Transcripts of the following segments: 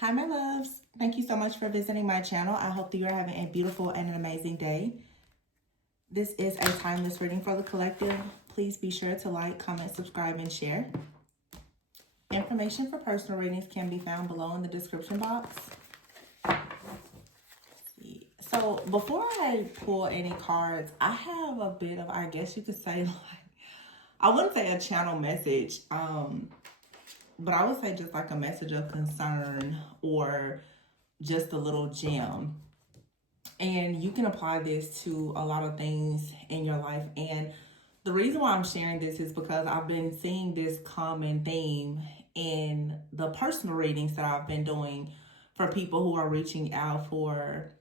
Hi, my loves. Thank you so much for visiting my channel. I hope that you're having a beautiful and an amazing day. This is a timeless reading for the collective. Please be sure to like, comment, subscribe, and share. Information for personal readings can be found below in the description box. So before I pull any cards, I have a bit of, I guess you could say, I wouldn't say a channel message, but I would say just like a message of concern or just a little gem. And you can apply this to a lot of things in your life. And the reason why I'm sharing this is because I've been seeing this common theme in the personal readings that I've been doing for people who are reaching out for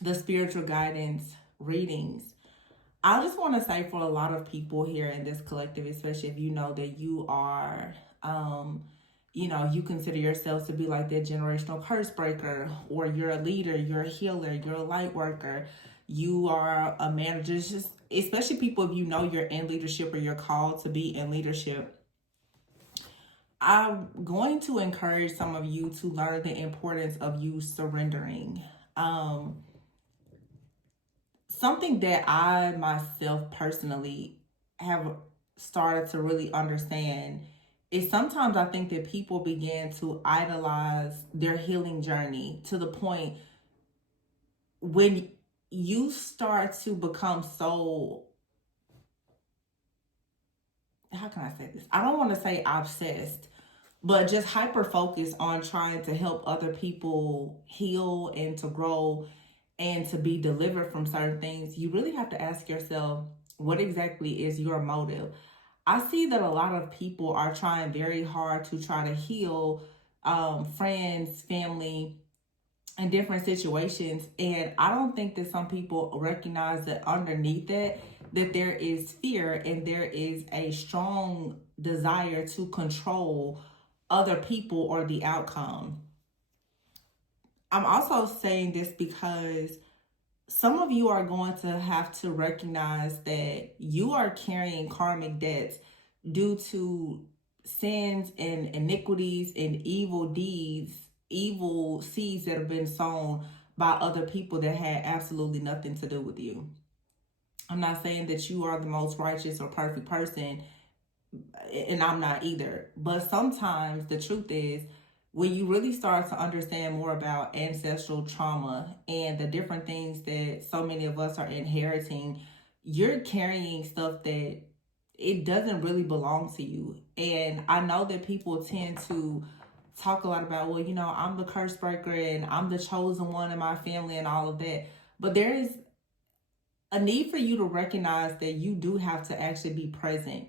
the spiritual guidance readings. I just want to say for a lot of people here in this collective, especially if you know that you are, you consider yourselves to be like that generational curse breaker, or you're a leader, you're a healer, you're a light worker, you are a manager, just especially people if you know you're in leadership or you're called to be in leadership. I'm going to encourage some of you to learn the importance of you surrendering. Something that I myself personally have started to really understand is sometimes I think that people begin to idolize their healing journey to the point when you start to become so, how can I say this? I don't want to say obsessed, but just hyper focused on trying to help other people heal and to grow and to be delivered from certain things. You really have to ask yourself, what exactly is your motive? I see that a lot of people are trying very hard to try to heal friends, family, and different situations. And I don't think that some people recognize that underneath that there is fear and there is a strong desire to control other people or the outcome. I'm also saying this because some of you are going to have to recognize that you are carrying karmic debts due to sins and iniquities and evil deeds, evil seeds that have been sown by other people that had absolutely nothing to do with you. I'm not saying that you are the most righteous or perfect person, and I'm not either. But sometimes the truth is, when you really start to understand more about ancestral trauma and the different things that so many of us are inheriting, you're carrying stuff that it doesn't really belong to you. And I know that people tend to talk a lot about, well, I'm the curse breaker and I'm the chosen one in my family and all of that. But there is a need for you to recognize that you do have to actually be present.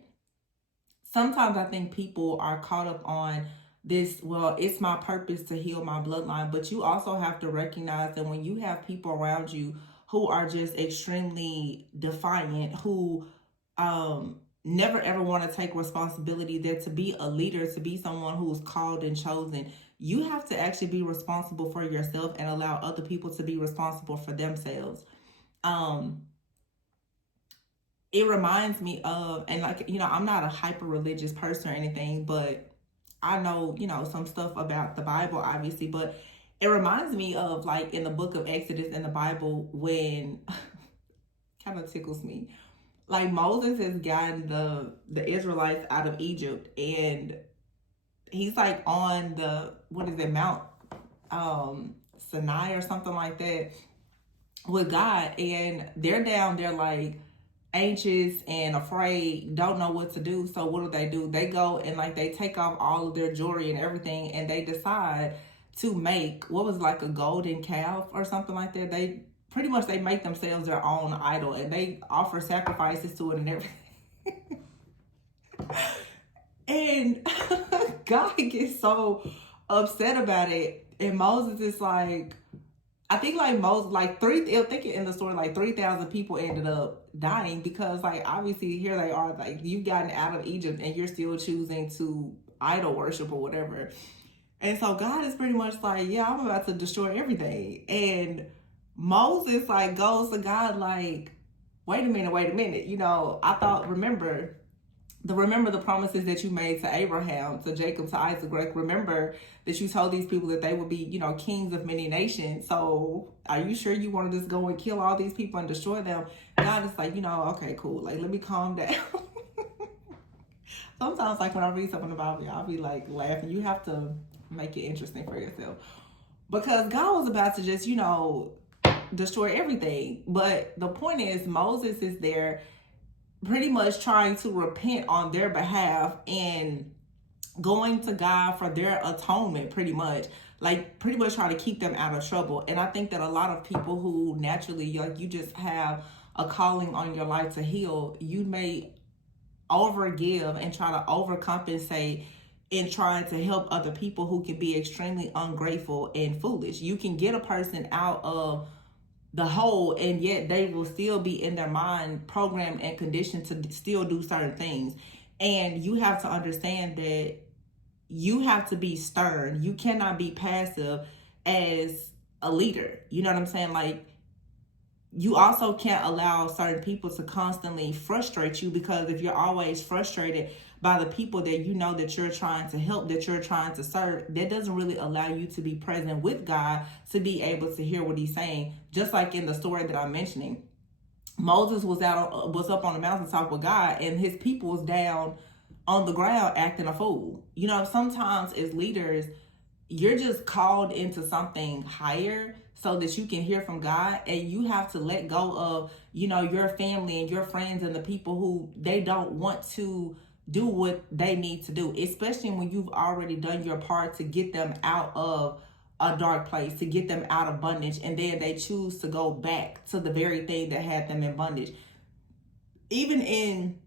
Sometimes I think people are caught up on this, well, it's my purpose to heal my bloodline, but you also have to recognize that when you have people around you who are just extremely defiant, who never ever want to take responsibility, that to be a leader, to be someone who's called and chosen, you have to actually be responsible for yourself and allow other people to be responsible for themselves. It reminds me of, and I'm not a hyper religious person or anything, but I know, some stuff about the Bible, obviously, but it reminds me of like in the book of Exodus in the Bible when kind of tickles me. Like Moses has gotten the Israelites out of Egypt, and he's like on the, what is it, Mount Sinai or something like that with God, and they're down there like anxious and afraid, don't know what to do. So what do? They go and like they take off all of their jewelry and everything, and they decide to make what was like a golden calf or something like that. They pretty much they make themselves their own idol, and they offer sacrifices to it and everything. And God gets so upset about it, and Moses is like, I think like most, like I think in the story, like 3,000 people ended up dying because like, obviously here they are, like you've gotten out of Egypt and you're still choosing to idol worship or whatever. And so God is pretty much like, yeah, I'm about to destroy everything. And Moses like goes to God like, wait a minute. I thought, remember, remember the promises that you made to Abraham, to Jacob, to Isaac. Like, remember that you told these people that they would be, kings of many nations. So are you sure you want to just go and kill all these people and destroy them? God is like, okay, cool. Like, let me calm down. Sometimes, like, when I read something about me, I'll be like laughing. You have to make it interesting for yourself. Because God was about to just, destroy everything. But the point is, Moses is there pretty much trying to repent on their behalf and going to God for their atonement, pretty much trying to keep them out of trouble. And I think that a lot of people who naturally, like, you just have a calling on your life to heal, you may overgive and try to overcompensate in trying to help other people who can be extremely ungrateful and foolish. You can get a person out of the hole, and yet they will still be in their mind programmed and conditioned to still do certain things. And you have to understand that you have to be stern. You cannot be passive as a leader. You know what I'm saying? Like, you also can't allow certain people to constantly frustrate you, because if you're always frustrated by the people that you know that you're trying to help, that you're trying to serve, that doesn't really allow you to be present with God, to be able to hear what he's saying. Just like in the story that I'm mentioning, Moses was up on the mountaintop with God, and his people was down on the ground acting a fool. Sometimes as leaders, you're just called into something higher so that you can hear from God, and you have to let go of, your family and your friends and the people who they don't want to do what they need to do, especially when you've already done your part to get them out of a dark place, to get them out of bondage, and then they choose to go back to the very thing that had them in bondage. Even in,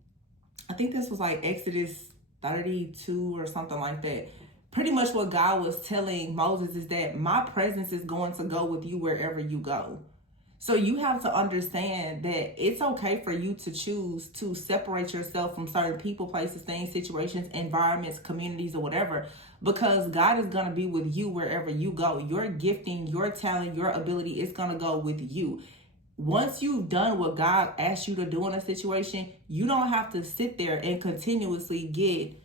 I think this was like Exodus 32 or something like that. Pretty much what God was telling Moses is that my presence is going to go with you wherever you go. So you have to understand that it's okay for you to choose to separate yourself from certain people, places, things, situations, environments, communities, or whatever, because God is going to be with you wherever you go. Your gifting, your talent, your ability is going to go with you. Once you've done what God asked you to do in a situation, you don't have to sit there and continuously get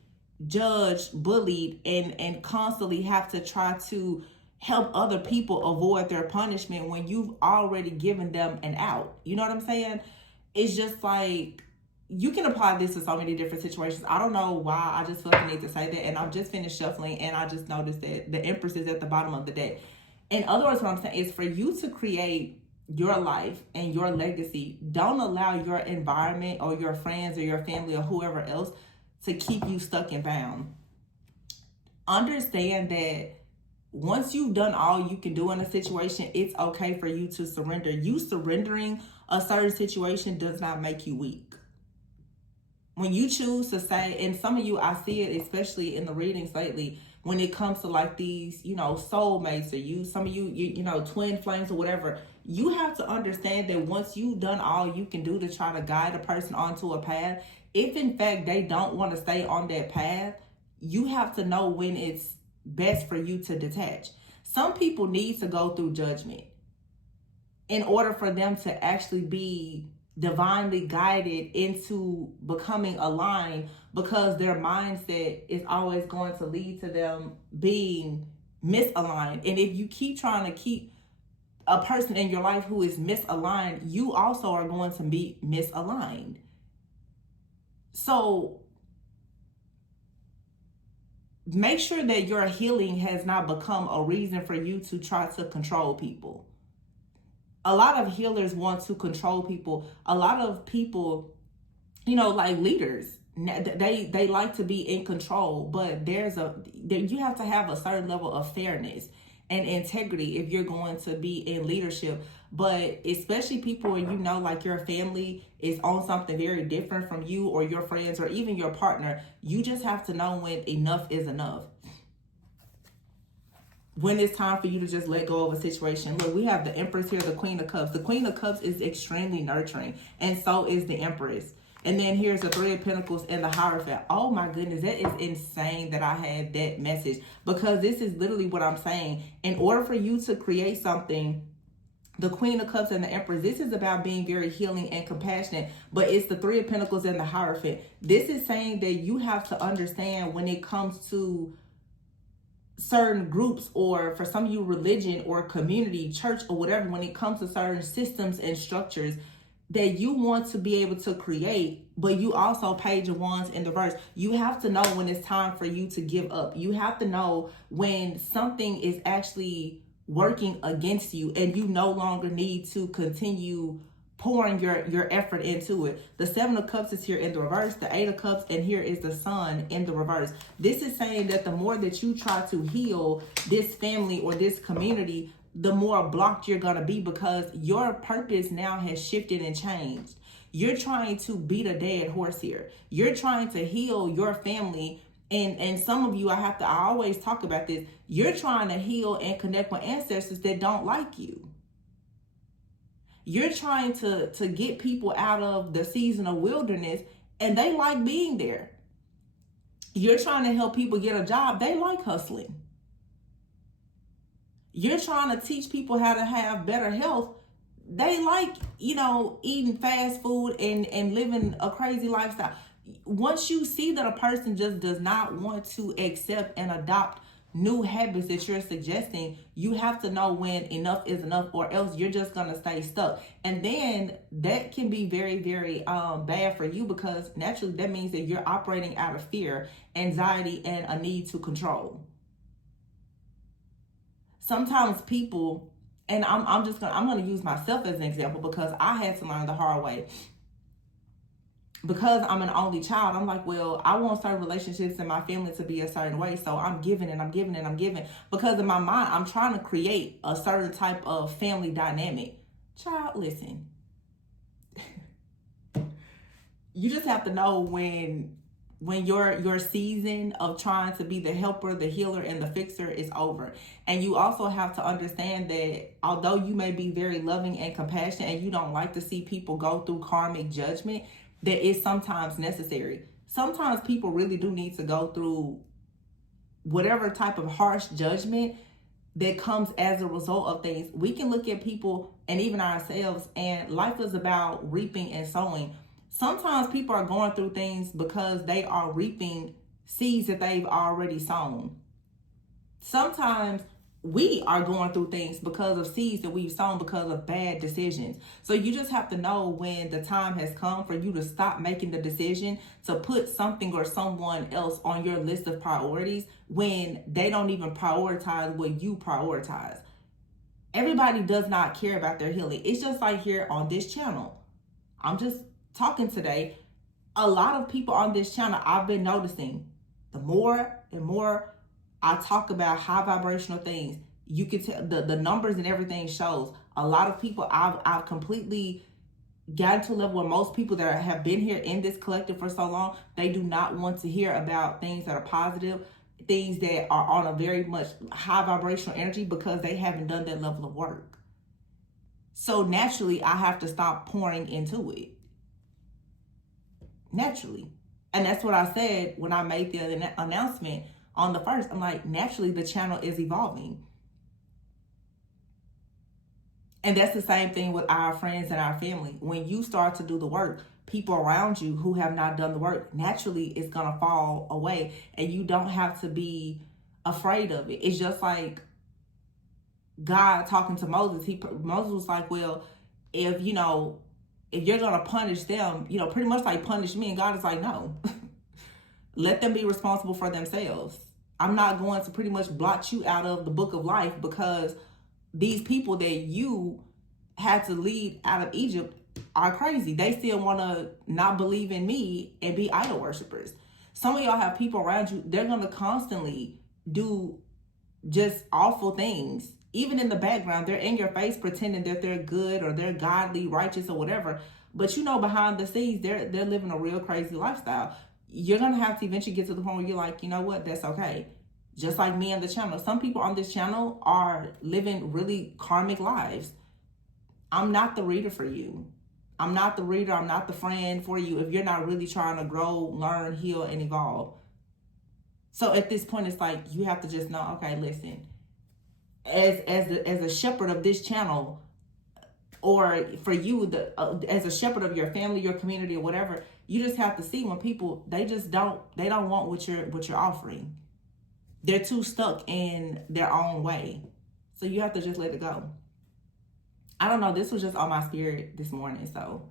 judged, bullied, and constantly have to try to help other people avoid their punishment when you've already given them an out. You know what I'm saying? It's just like, you can apply this to so many different situations. I don't know why, I just feel the need to say that. And I've just finished shuffling, and I just noticed that the Empress is at the bottom of the deck. In other words, what I'm saying is, for you to create your life and your legacy, don't allow your environment or your friends or your family or whoever else to keep you stuck and bound. Understand that once you've done all you can do in a situation, it's okay for you to surrender. You surrendering a certain situation does not make you weak. When you choose to say, and some of you, I see it especially in the readings lately, when it comes to like these, soulmates, or some of you, twin flames or whatever, you have to understand that once you've done all you can do to try to guide a person onto a path, if in fact they don't want to stay on that path, you have to know when it's best for you to detach. Some people need to go through judgment in order for them to actually be divinely guided into becoming aligned, because their mindset is always going to lead to them being misaligned. And if you keep trying to keep a person in your life who is misaligned, you also are going to be misaligned. So make sure that your healing has not become a reason for you to try to control people. A lot of healers want to control people. A lot of people, like leaders, they like to be in control, but you have to have a certain level of fairness and integrity if you're going to be in leadership. But especially people when like your family is on something very different from you, or your friends, or even your partner, you just have to know when enough is enough. When it's time for you to just let go of a situation. Look, we have the Empress here, the Queen of Cups. The Queen of Cups is extremely nurturing, and so is the Empress. And then here's the Three of Pentacles and the Hierophant. Oh my goodness, that is insane that I had that message, because this is literally what I'm saying. In order for you to create something the Queen of Cups and the Empress, this is about being very healing and compassionate, but it's the Three of Pentacles and the Hierophant. This is saying that you have to understand when it comes to certain groups, or for some of you, religion or community, church or whatever, when it comes to certain systems and structures that you want to be able to create, but you also, Page of Wands in the reverse, you have to know when it's time for you to give up. You have to know when something is actually working against you and you no longer need to continue pouring your effort into it. The Seven of Cups is here in the reverse, the Eight of Cups, and here is the Sun in the reverse. This is saying that the more that you try to heal this family or this community, the more blocked you're going to be, because your purpose now has shifted and changed. You're trying to beat a dead horse here. You're trying to heal your family. And some of you, I always talk about this. You're trying to heal and connect with ancestors that don't like you. You're trying to get people out of the season of wilderness, and they like being there. You're trying to help people get a job. They like hustling. You're trying to teach people how to have better health. They like, eating fast food and living a crazy lifestyle. Once you see that a person just does not want to accept and adopt new habits that you're suggesting, you have to know when enough is enough, or else you're just going to stay stuck. And then that can be very, very bad for you, because naturally that means that you're operating out of fear, anxiety, and a need to control. Sometimes people, and I'm gonna use myself as an example, because I had to learn the hard way. Because I'm an only child, I'm like, well, I want certain relationships in my family to be a certain way, so I'm giving and I'm giving and I'm giving. Because in my mind, I'm trying to create a certain type of family dynamic. Child, listen. You just have to know when your season of trying to be the helper, the healer, and the fixer is over. And you also have to understand that although you may be very loving and compassionate and you don't like to see people go through karmic judgment, that is sometimes necessary. Sometimes people really do need to go through whatever type of harsh judgment that comes as a result of things. We can look at people and even ourselves, and life is about reaping and sowing. Sometimes people are going through things because they are reaping seeds that they've already sown. Sometimes we are going through things because of seeds that we've sown because of bad decisions. So you just have to know when the time has come for you to stop making the decision to put something or someone else on your list of priorities when they don't even prioritize what you prioritize. Everybody does not care about their healing. It's just like here on this channel. I'm just talking today. A lot of people on this channel, I've been noticing, the more and more I talk about high vibrational things, you can tell the numbers and everything shows. A lot of people, I've completely gotten to a level where most people that have been here in this collective for so long, they do not want to hear about things that are positive, things that are on a very much high vibrational energy, because they haven't done that level of work. So naturally, I have to stop pouring into it. Naturally. And that's what I said when I made the announcement on the 1st. I'm like, naturally, the channel is evolving. And that's the same thing with our friends and our family. When you start to do the work, people around you who have not done the work, naturally it's going to fall away. And you don't have to be afraid of it. It's just like God talking to Moses. Moses was like, well, if you're going to punish them, pretty much like punish me. And God is like, no. Let them be responsible for themselves. I'm not going to pretty much blot you out of the book of life because these people that you had to lead out of Egypt are crazy. They still want to not believe in me and be idol worshipers. Some of y'all have people around you, they're going to constantly do just awful things. Even in the background, they're in your face pretending that they're good or they're godly, righteous or whatever. But behind the scenes, they're living a real crazy lifestyle. You're going to have to eventually get to the point where you're like, you know what, that's okay. Just like me on the channel. Some people on this channel are living really karmic lives. I'm not the reader for you. I'm not the reader. I'm not the friend for you if you're not really trying to grow, learn, heal, and evolve. So at this point, it's like you have to just know, okay, listen, as a shepherd of this channel, or for you, as a shepherd of your family, your community, or whatever, you just have to see when people, they don't want what you're offering. They're too stuck in their own way. So you have to just let it go. I don't know. This was just on my spirit this morning. So,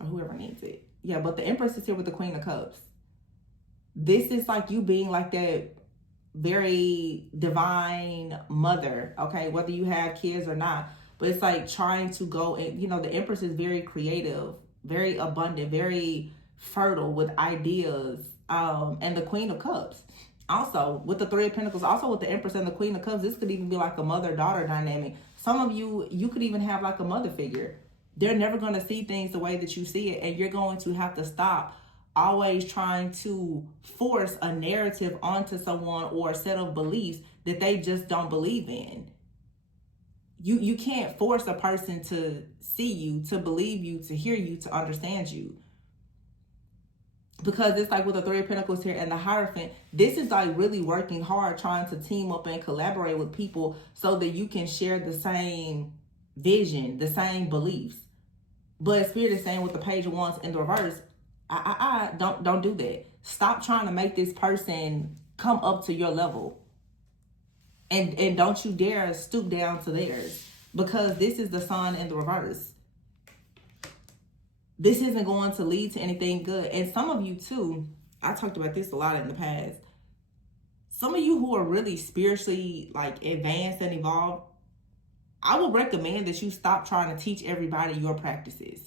or whoever needs it. Yeah, but the Empress is here with the Queen of Cups. This is like you being like that very divine mother, okay? Whether you have kids or not. But it's like trying to go and, you know, the Empress is very creative, very abundant, very fertile with ideas. And the Queen of Cups. Also, with the Three of Pentacles, also with the Empress and the Queen of Cups, this could even be like a mother-daughter dynamic. Some of you could even have like a mother figure. They're never going to see things the way that you see it, and you're going to have to stop always trying to force a narrative onto someone or a set of beliefs that they just don't believe in. You can't force a person to see you, to believe you, to hear you, to understand you. Because it's like with the Three of Pentacles here and the Hierophant, this is like really working hard, trying to team up and collaborate with people so that you can share the same vision, the same beliefs. But Spirit is saying with the Page of Wands in the reverse, don't do that. Stop trying to make this person come up to your level. And don't you dare stoop down to theirs, because this is the Sun in the reverse. This isn't going to lead to anything good. And some of you too, I talked about this a lot in the past. Some of you who are really spiritually like advanced and evolved, I would recommend that you stop trying to teach everybody your practices.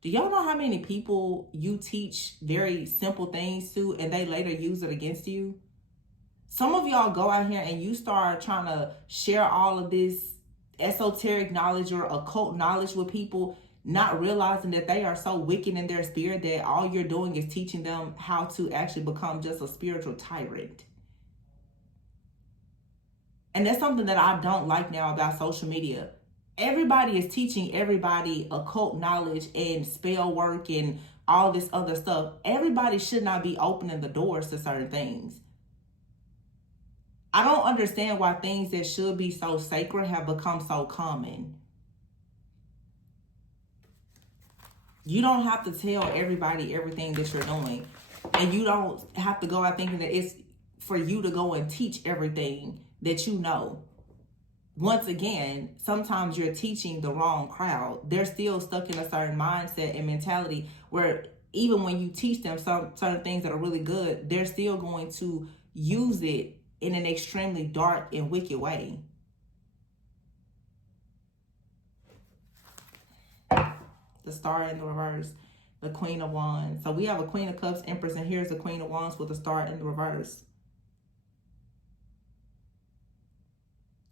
Do y'all know how many people you teach very simple things to and they later use it against you? Some of y'all go out here and you start trying to share all of this esoteric knowledge or occult knowledge with people, not realizing that they are so wicked in their spirit that all you're doing is teaching them how to actually become just a spiritual tyrant. And that's something that I don't like now about social media. Everybody is teaching everybody occult knowledge and spell work and all this other stuff. Everybody should not be opening the doors to certain things. I don't understand why things that should be so sacred have become so common. You don't have to tell everybody everything that you're doing. And you don't have to go out thinking that it's for you to go and teach everything that you know. Once again, sometimes you're teaching the wrong crowd. They're still stuck in a certain mindset and mentality where even when you teach them some certain things that are really good, they're still going to use it in an extremely dark and wicked way. The Star in the reverse, the Queen of Wands. So we have a Queen of Cups, Empress, and here's the Queen of Wands with the Star in the reverse.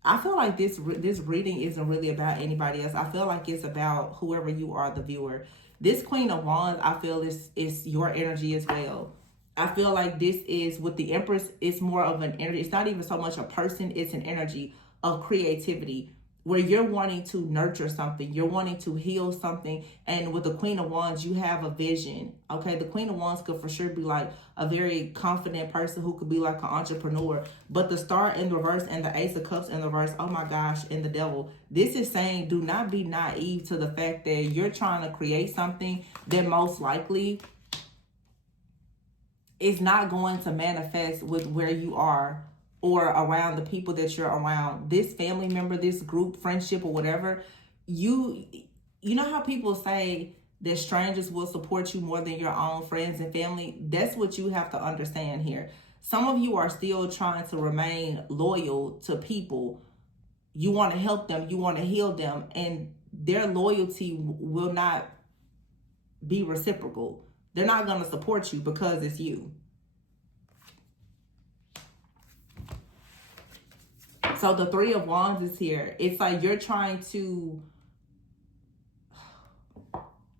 I feel like this reading isn't really about anybody else. I feel like it's about whoever you are, the viewer. This Queen of Wands, I feel is your energy as well. I feel like this is, with the Empress, it's more of an energy. It's not even so much a person, it's an energy of creativity, where you're wanting to nurture something, you're wanting to heal something. And with the Queen of Wands, you have a vision. Okay, the Queen of Wands could for sure be like a very confident person who could be like an entrepreneur. But the Star in the reverse and the Ace of Cups in the reverse, oh my gosh, and the Devil, this is saying do not be naive to the fact that you're trying to create something that most likely is not going to manifest with where you are or around the people that you're around. This family member, this group, friendship, or whatever, you know how people say that strangers will support you more than your own friends and family? That's what you have to understand here. Some of you are still trying to remain loyal to people. You want to help them, you want to heal them, and their loyalty will not be reciprocal. They're not going to support you because it's you. So the Three of Wands is here. It's like you're trying to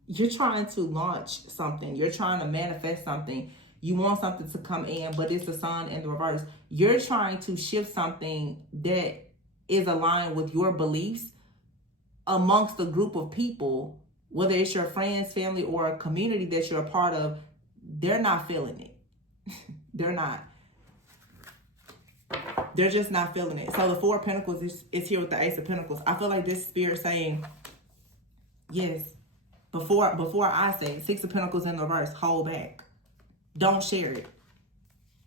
launch something. You're trying to manifest something. You want something to come in, but it's the Sun in the reverse. You're trying to shift something that is aligned with your beliefs amongst a group of people, whether it's your friends, family, or a community that you're a part of. They're not feeling it. They're not. They're just not feeling it. So the Four of Pentacles is here with the Ace of Pentacles. I feel like this spirit saying, yes, before I say it, Six of Pentacles in the reverse, hold back. Don't share it.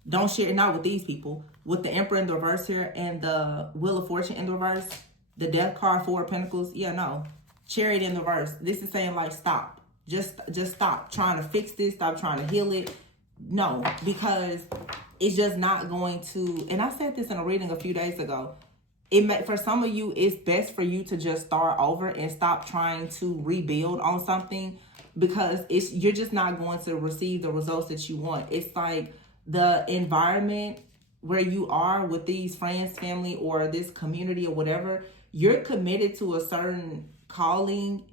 Don't share it, not with these people. With the Emperor in the reverse here and the Wheel of Fortune in the reverse, the Death card, Four of Pentacles, yeah, no. Chariot in the reverse. This is saying like stop. Just stop trying to fix this. Stop trying to heal it. No, because it's just not going to, and I said this in a reading a few days ago. For some of you, it's best for you to just start over and stop trying to rebuild on something, because you're just not going to receive the results that you want. It's like the environment where you are with these friends, family, or this community or whatever, you're committed to a certain calling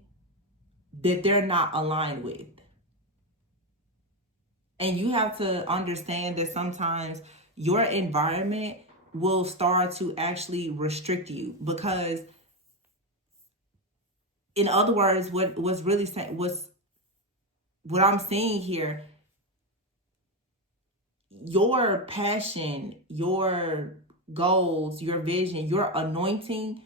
that they're not aligned with. And you have to understand that sometimes your environment will start to actually restrict you, because in other words, what I'm seeing here, your passion, your goals, your vision, your anointing.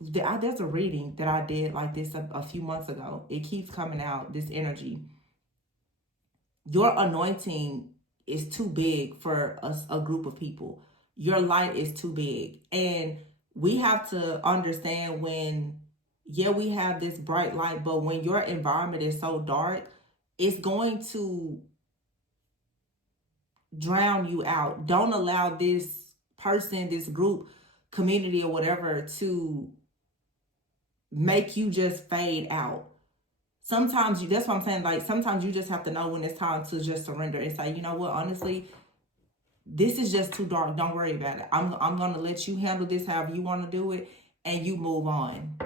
There's a reading that I did like this a few months ago. It keeps coming out, this energy. Your anointing is too big for a group of people. Your light is too big. And we have to understand when, yeah, we have this bright light, but when your environment is so dark, it's going to drown you out. Don't allow this person, this group, community, or whatever to make you just fade out. Sometimes that's what I'm saying, like sometimes you just have to know when it's time to just surrender. It's like, you know what, honestly, this is just too dark. Don't worry about it. I'm going to let you handle this however you want to do it, and you move on.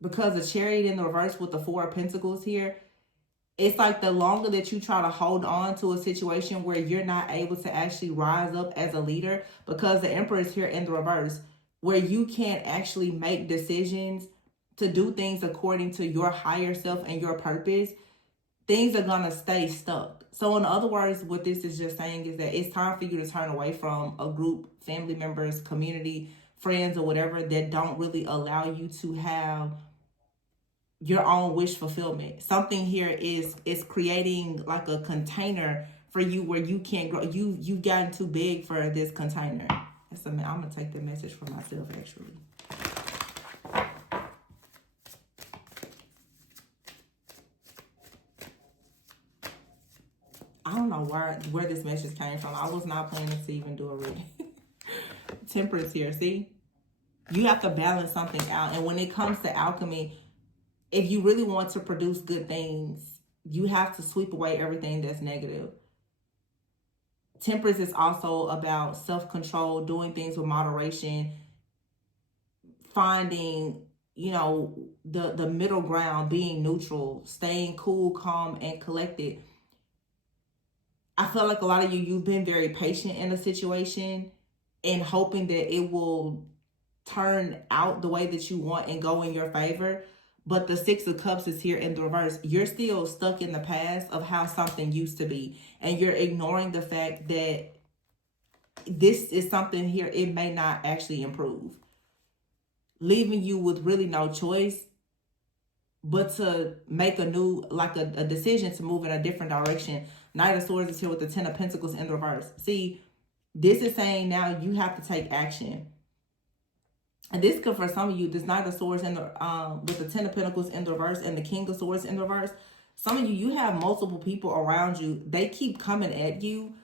Because the Chariot in the reverse with the Four of Pentacles here, it's like the longer that you try to hold on to a situation where you're not able to actually rise up as a leader, because the Emperor is here in the reverse, where you can't actually make decisions to do things according to your higher self and your purpose, things are going to stay stuck. So in other words, what this is just saying is that it's time for you to turn away from a group, family members, community, friends, or whatever, that don't really allow you to have your own wish fulfillment. Something here is creating like a container for you where you can't grow. You've gotten too big for this container. I'm gonna take the message for myself, actually. I don't know where this message came from. I was not planning to even do a reading. Temperance here, see? You have to balance something out. And when it comes to alchemy, if you really want to produce good things, you have to sweep away everything that's negative. Temperance is also about self-control, doing things with moderation, finding, the middle ground, being neutral, staying cool, calm, and collected. I feel like a lot of you've been very patient in a situation and hoping that it will turn out the way that you want and go in your favor. But the Six of Cups is here in the reverse. You're still stuck in the past of how something used to be. And you're ignoring the fact that this is something here, it may not actually improve. Leaving you with really no choice but to make a decision to move in a different direction. Knight of Swords is here with the Ten of Pentacles in the reverse. See, this is saying now you have to take action. And this could, for some of you, this Knight of Swords in the with the Ten of Pentacles in the reverse and the King of Swords in the reverse. Some of you have multiple people around you. They keep coming at you,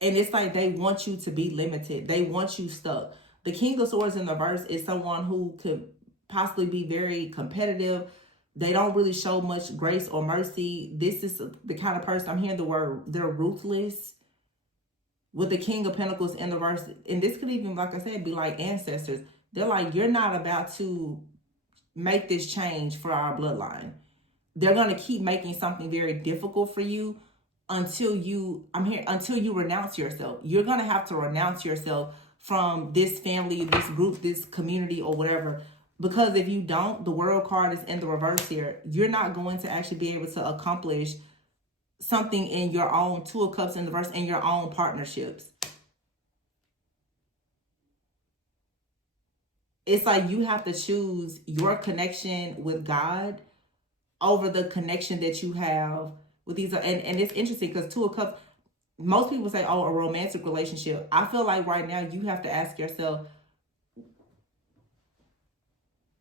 and it's like they want you to be limited. They want you stuck. The King of Swords in the reverse is someone who could possibly be very competitive. They don't really show much grace or mercy. This is the kind of person, I'm hearing the word, they're ruthless. With the King of Pentacles in the reverse, and this could even, like I said, be like ancestors. They're like, you're not about to make this change for our bloodline. They're going to keep making something very difficult for you until you renounce yourself. You're going to have to renounce yourself from this family, this group, this community, or whatever. Because if you don't, the World card is in the reverse here. You're not going to actually be able to accomplish something in your own Two of Cups in the reverse, in your own partnerships. It's like you have to choose your connection with God over the connection that you have with these. And it's interesting because Two of Cups, most people say, oh, a romantic relationship. I feel like right now you have to ask yourself,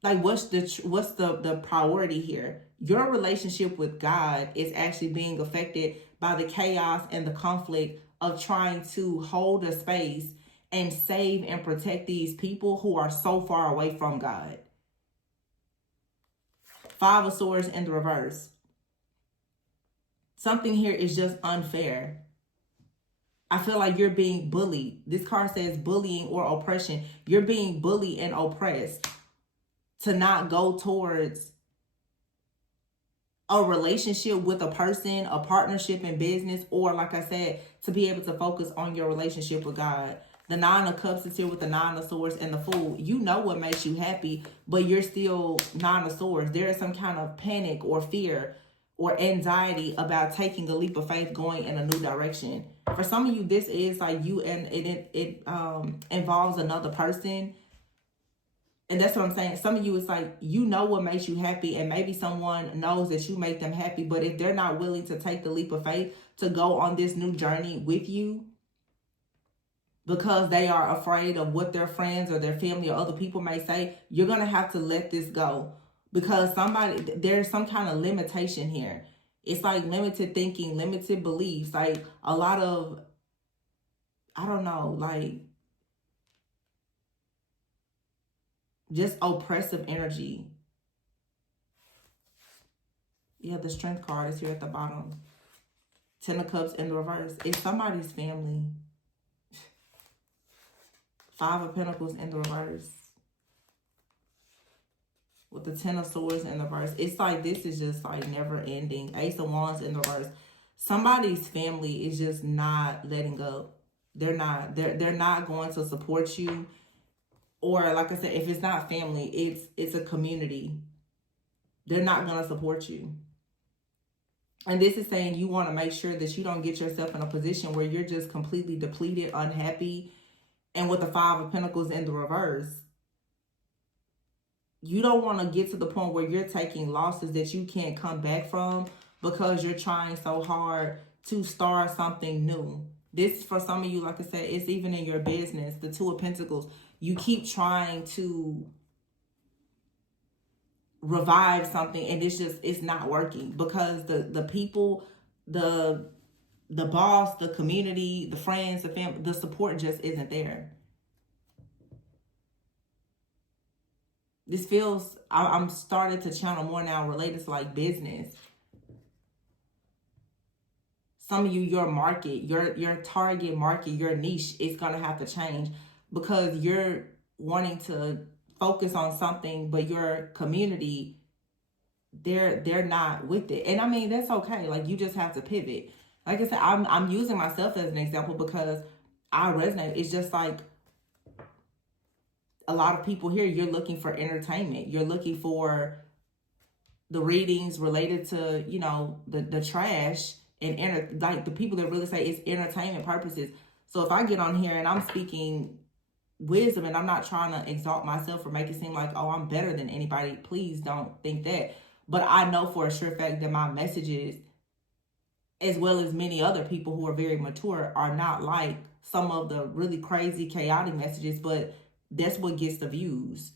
like, what's the priority here? Your relationship with God is actually being affected by the chaos and the conflict of trying to hold a space and save and protect these people who are so far away from God. Five of Swords in the reverse. Something here is just unfair. I feel like you're being bullied. This card says bullying or oppression. You're being bullied and oppressed to not go towards a relationship with a person, a partnership in business, or like I said, to be able to focus on your relationship with God. The Nine of Cups is here with the Nine of Swords and the Fool. You know what makes you happy, but you're still Nine of Swords. There is some kind of panic or fear or anxiety about taking the leap of faith, going in a new direction. For some of you, this is like you, and it involves another person. And that's what I'm saying. Some of you, it's like, you know what makes you happy, and maybe someone knows that you make them happy, but if they're not willing to take the leap of faith to go on this new journey with you because they are afraid of what their friends or their family or other people may say, you're going to have to let this go, because there's some kind of limitation here. It's like limited thinking, limited beliefs, like a lot of, I don't know, like just oppressive energy. Yeah, the Strength card is here at the bottom. Ten of Cups in the reverse. It's somebody's family. Five of Pentacles in the reverse. With the Ten of Swords in the reverse. It's like this is just like never ending. Ace of Wands in the reverse. Somebody's family is just not letting up. They're not going to support you. Or like I said, if it's not family, it's a community. They're not going to support you. And this is saying you want to make sure that you don't get yourself in a position where you're just completely depleted, unhappy. And with the Five of Pentacles in the reverse, you don't want to get to the point where you're taking losses that you can't come back from because you're trying so hard to start something new. This, for some of you, like I said, it's even in your business. The Two of Pentacles, you keep trying to revive something and it's not working because the people, the boss, the community, the friends, the family, the support just isn't there. This feels, I'm starting to channel more now related to like business. Some of you, your market, your target market, your niche is going to have to change because you're wanting to focus on something, but your community, they're not with it. And I mean, that's okay. Like, you just have to pivot. Like I said, I'm using myself as an example because I resonate. It's just like a lot of people here, you're looking for entertainment. You're looking for the readings related to, you know, the trash and like the people that really say it's entertainment purposes. So if I get on here and I'm speaking wisdom and I'm not trying to exalt myself or make it seem like, oh, I'm better than anybody, please don't think that. But I know for a sure fact that my messages, as well as many other people who are very mature, are not like some of the really crazy, chaotic messages, but that's what gets the views.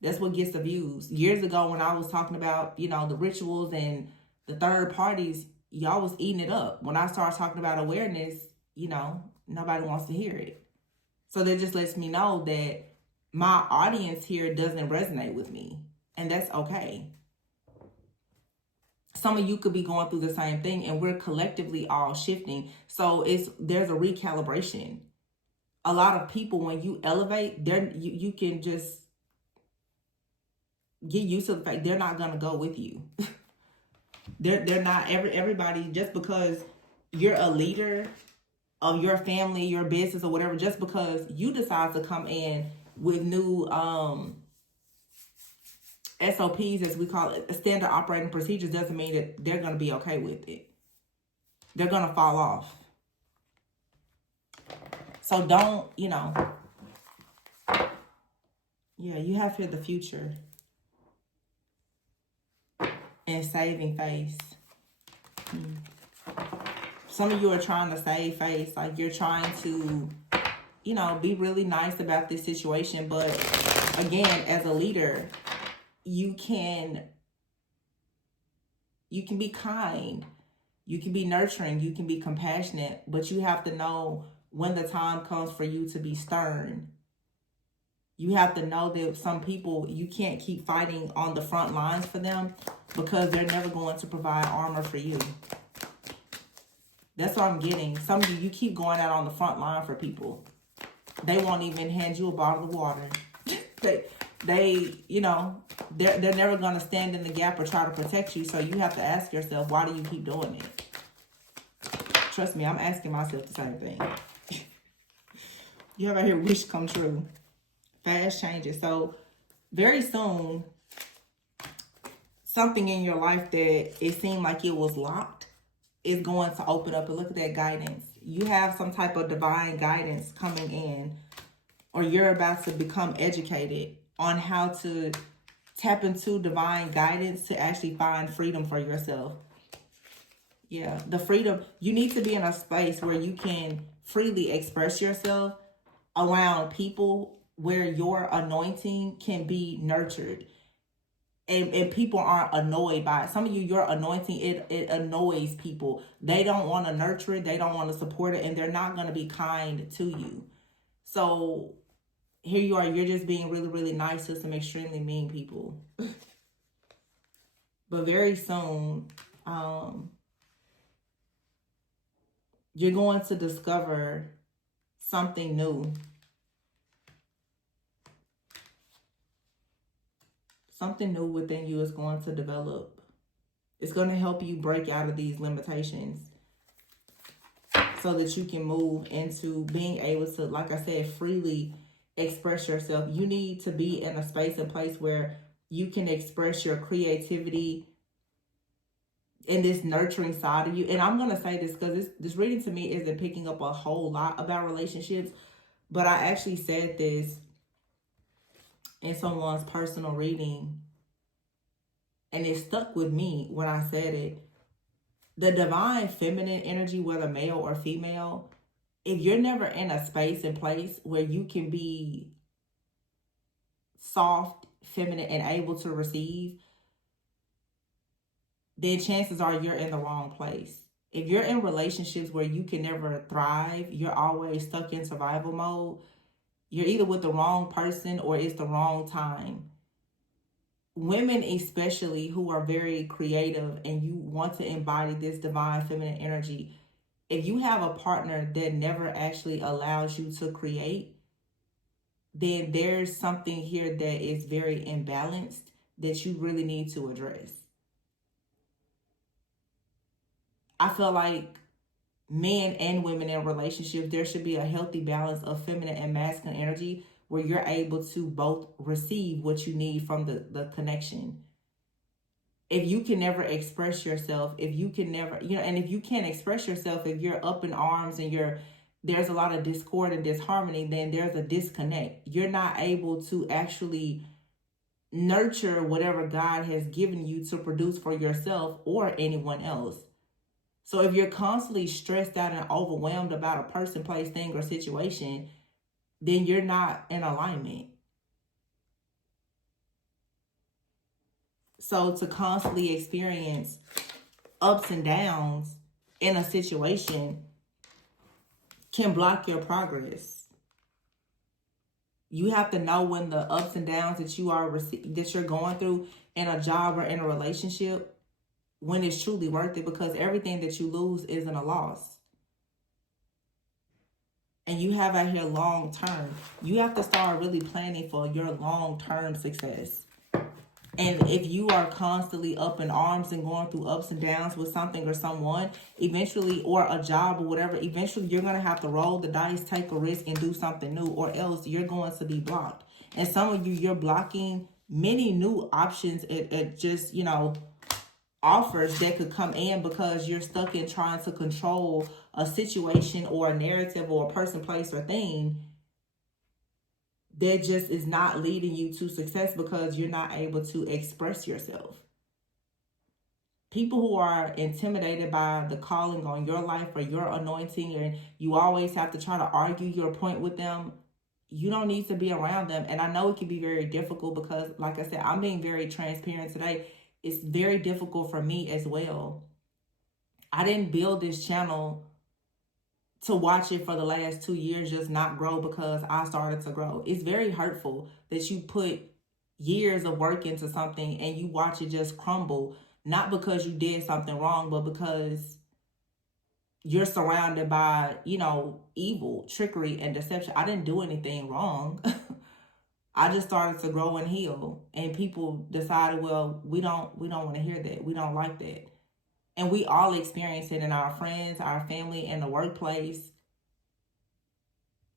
That's what gets the views. Years ago when I was talking about, you know, the rituals and the third parties, y'all was eating it up. When I started talking about awareness, you know, nobody wants to hear it. So that just lets me know that my audience here doesn't resonate with me. And that's okay. Some of you could be going through the same thing, and we're collectively all shifting. So there's a recalibration. A lot of people, when you elevate, you can just get used to the fact they're not gonna go with you. they're not everybody, just because you're a leader of your family, your business, or whatever, just because you decide to come in with new SOPs, as we call it, standard operating procedures, doesn't mean that they're going to be okay with it. they're going to fall off. So don't, you know, yeah, you have here the future and saving face. Some of you are trying to save face. Like you're trying to, you know, be really nice about this situation. But again, as a leader, you can be kind. You can be nurturing. You can be compassionate. But you have to know when the time comes for you to be stern. You have to know that some people, you can't keep fighting on the front lines for them because they're never going to provide armor for you. That's what I'm getting. Some of you keep going out on the front line for people. They won't even hand you a bottle of water. they, you know, they're never going to stand in the gap or try to protect you. So you have to ask yourself, why do you keep doing it? Trust me, I'm asking myself the same thing. You ever hear wish come true? Fast changes. So very soon, something in your life that it seemed like it was locked is going to open up. And look at that guidance. You have some type of divine guidance coming in, or you're about to become educated on how to tap into divine guidance to actually find freedom for yourself. Yeah, the freedom. You need to be in a space where you can freely express yourself around people where your anointing can be nurtured. And people aren't annoyed by it. Some of you, your anointing, it annoys people. They don't want to nurture it. They don't want to support it. And they're not going to be kind to you. So here you are. You're just being really, really nice to some extremely mean people. But very soon, you're going to discover something new. Something new within you is going to develop. It's going to help you break out of these limitations so that you can move into being able to, like I said, freely express yourself. You need to be in a space and place where you can express your creativity and this nurturing side of you. And I'm going to say this because this reading to me isn't picking up a whole lot about relationships, but I actually said this in someone's personal reading, and it stuck with me when I said it. The divine feminine energy, whether male or female, if you're never in a space and place where you can be soft, feminine, and able to receive, then chances are you're in the wrong place. If you're in relationships where you can never thrive, you're always stuck in survival mode, you're either with the wrong person or it's the wrong time. Women especially who are very creative and you want to embody this divine feminine energy, if you have a partner that never actually allows you to create, then there's something here that is very imbalanced that you really need to address. I feel like men and women in relationships, there should be a healthy balance of feminine and masculine energy where you're able to both receive what you need from the connection. If you can never express yourself, if you can never, and if you can't express yourself, if you're up in arms and there's a lot of discord and disharmony, then there's a disconnect. You're not able to actually nurture whatever God has given you to produce for yourself or anyone else. So if you're constantly stressed out and overwhelmed about a person, place, thing, or situation, then you're not in alignment. So to constantly experience ups and downs in a situation can block your progress. You have to know when the ups and downs that you're going through in a job or in a relationship, when it's truly worth it, because everything that you lose isn't a loss. And you have out here long term. You have to start really planning for your long term success. And if you are constantly up in arms and going through ups and downs with something or someone, eventually, or a job or whatever, eventually you're going to have to roll the dice, take a risk, and do something new, or else you're going to be blocked. And some of you, you're blocking many new options at just, offers that could come in because you're stuck in trying to control a situation or a narrative or a person, place, or thing that just is not leading you to success because you're not able to express yourself. People who are intimidated by the calling on your life or your anointing, and you always have to try to argue your point with them, you don't need to be around them. And I know it can be very difficult because, like I said, I'm being very transparent today. It's very difficult for me as well. I didn't build this channel to watch it for the last 2 years just not grow because I started to grow. It's very hurtful that you put years of work into something and you watch it just crumble, not because you did something wrong, but because you're surrounded by, evil, trickery, and deception. I didn't do anything wrong. I just started to grow and heal, and people decided, well, we don't want to hear that. We don't like that. And we all experience it in our friends, our family, and the workplace.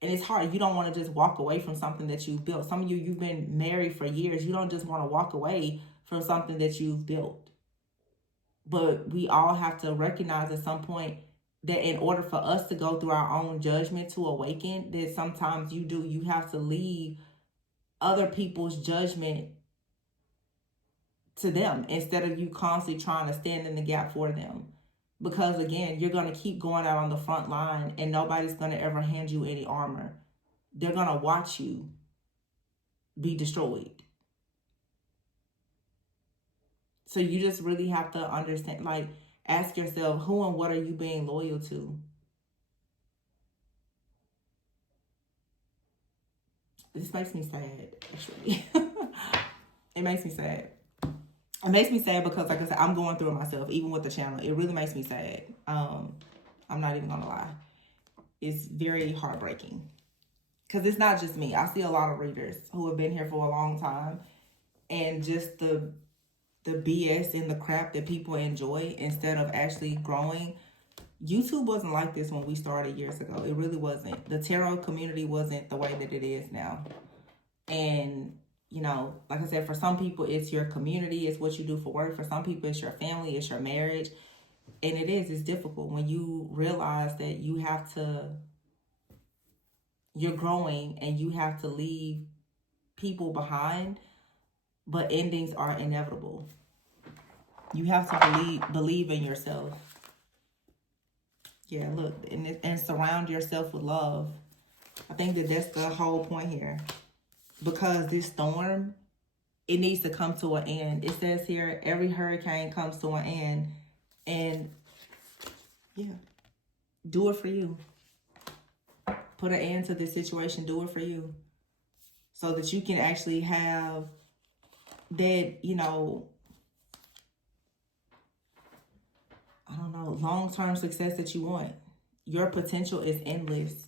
And it's hard. You don't want to just walk away from something that you've built. Some of you've been married for years. You don't just want to walk away from something that you've built. But we all have to recognize at some point that in order for us to go through our own judgment to awaken, that sometimes you have to leave other people's judgment to them instead of you constantly trying to stand in the gap for them. Because again, you're going to keep going out on the front line and nobody's going to ever hand you any armor. They're going to watch you be destroyed. So you just really have to understand, ask yourself, who and what are you being loyal to? This makes me sad, actually. It makes me sad. It makes me sad because, like I said, I'm going through it myself, even with the channel. It really makes me sad. I'm not even gonna lie. It's very heartbreaking. Because it's not just me. I see a lot of readers who have been here for a long time. And just the BS and the crap that people enjoy instead of actually growing. YouTube wasn't like this when we started years ago. It really wasn't. The tarot community wasn't the way that it is now. And like I said, for some people, it's your community, it's what you do for work. For some people, it's your family, it's your marriage. And it's difficult when you realize that you're growing and you have to leave people behind, but endings are inevitable. You have to believe in yourself. Yeah, look, and surround yourself with love. I think that's the whole point here. Because this storm, it needs to come to an end. It says here, every hurricane comes to an end. And yeah, do it for you. Put an end to this situation. Do it for you. So that you can actually have that, long-term success that you want. Your potential is endless.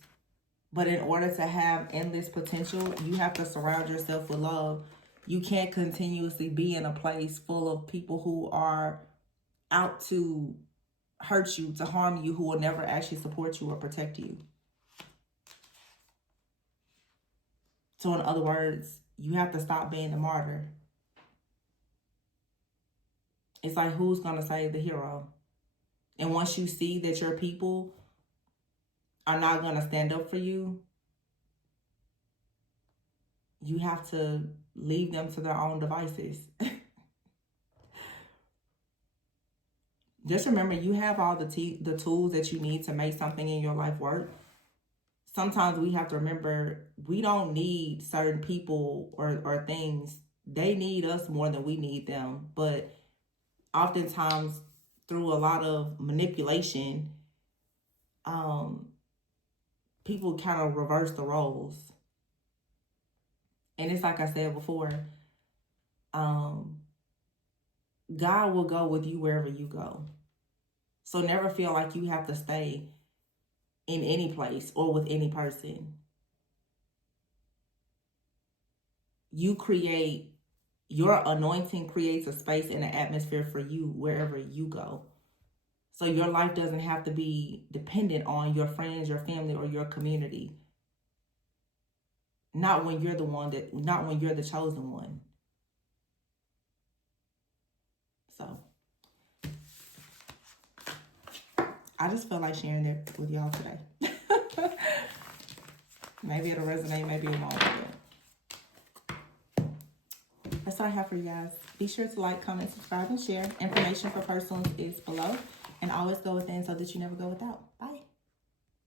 But in order to have endless potential, you have to surround yourself with love. You can't continuously be in a place full of people who are out to hurt you, to harm you, who will never actually support you or protect you. So in other words, you have to stop being the martyr. It's like, who's going to save the hero? And once you see that your people are not going to stand up for you, you have to leave them to their own devices. Just remember, you have all the tools that you need to make something in your life work. Sometimes we have to remember, we don't need certain people or things. They need us more than we need them. But oftentimes, through a lot of manipulation, people kind of reverse the roles. And it's like I said before, God will go with you wherever you go. So never feel like you have to stay in any place or with any person. Your anointing creates a space and an atmosphere for you wherever you go. So your life doesn't have to be dependent on your friends, your family, or your community. Not when you're the chosen one. So I just feel like sharing it with y'all today. Maybe it'll resonate, maybe it won't. That's all I have for you guys. Be sure to like, comment, subscribe, and share. Information for personals is below. And always go within so that you never go without.